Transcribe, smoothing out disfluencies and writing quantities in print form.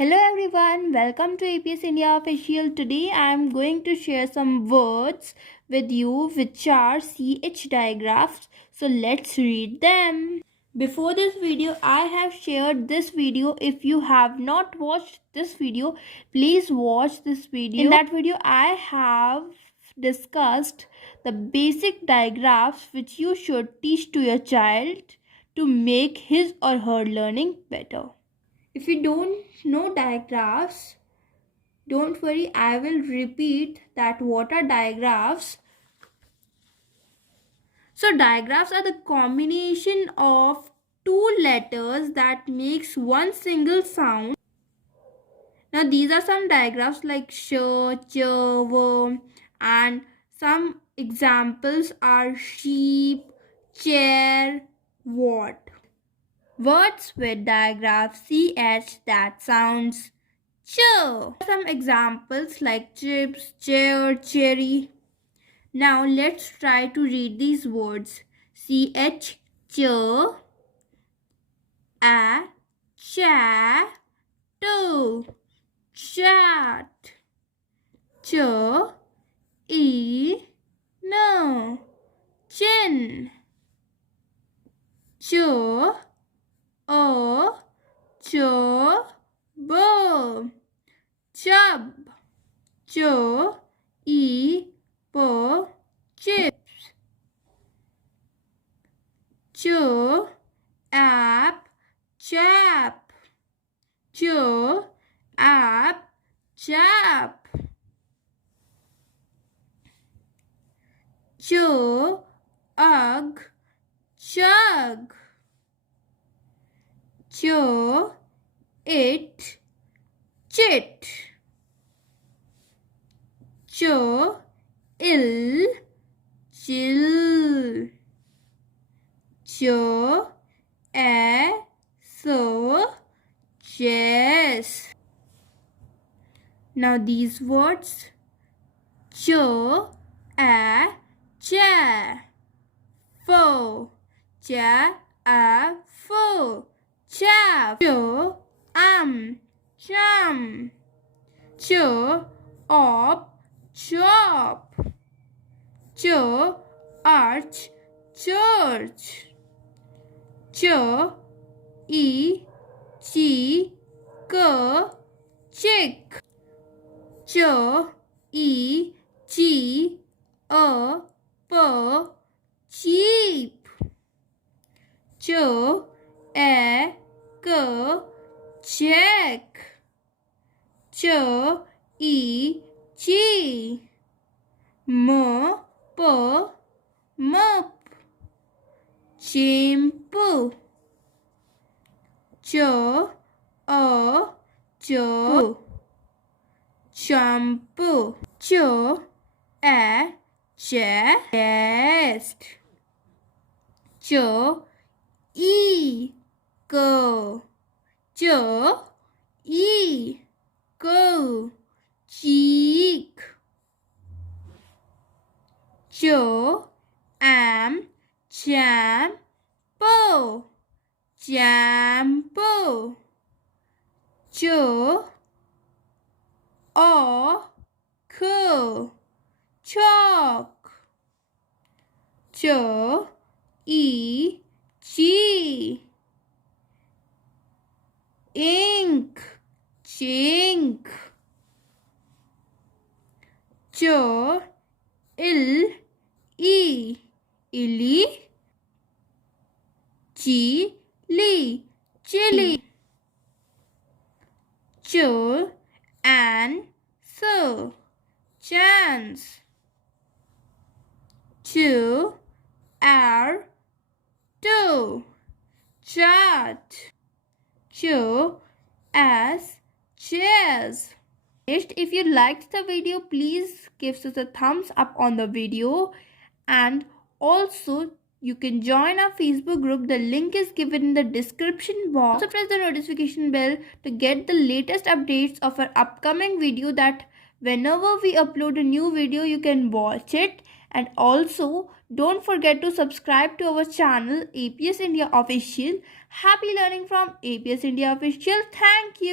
Hello everyone, welcome to APS India Official. Today I am going to share some words with you which are CH digraphs. So let's read them. Before this video, I have shared this video. If you have not watched this video, please watch this video. In that video, I have discussed the basic digraphs which you should teach to your child to make his or her learning better. If you don't know digraphs, don't worry, I will repeat that what are digraphs. So digraphs are the combination of two letters that makes one single sound. Now these are some digraphs like sh, ch, v, and some examples are sheep, chair, what. Words with digraph ch that sounds ch. Some examples like chips, chair, cherry. Now let's try to read these words. Ch, ch, a, cha, to, chat, ch, e, no, chin, ch, o, cho, bo, chub, cho, e, po, chips, cho, app, chap, cho, app, chap, cho, ugh, chug, cho, it, chit, cho, ill, chill, cho, so, chess. Now these words cho, cha, fo, cha, fo, chaff, cho, chum, cho, op, chop, cho, arch, church, cho, chi, chick, cho, chi, cheap, cho, check, cho, chi, mop, shampoo, cho, shampoo, cho, chest, cho, go, cho, go, cheek, cho, shampoo, shampoo, cho, chalk, cho, ink, chink, cho, illy, chilly, cho, so, chance, to, chat, cho, chairs. If you liked the video, please give us a thumbs up on the video, and also you can join our Facebook group. The link is given in the description box. Also press the notification bell to get the latest updates of our upcoming video, that whenever we upload a new video you can watch it. And also don't forget to subscribe to our channel APS India Official. Happy learning from APS India Official. Thank you.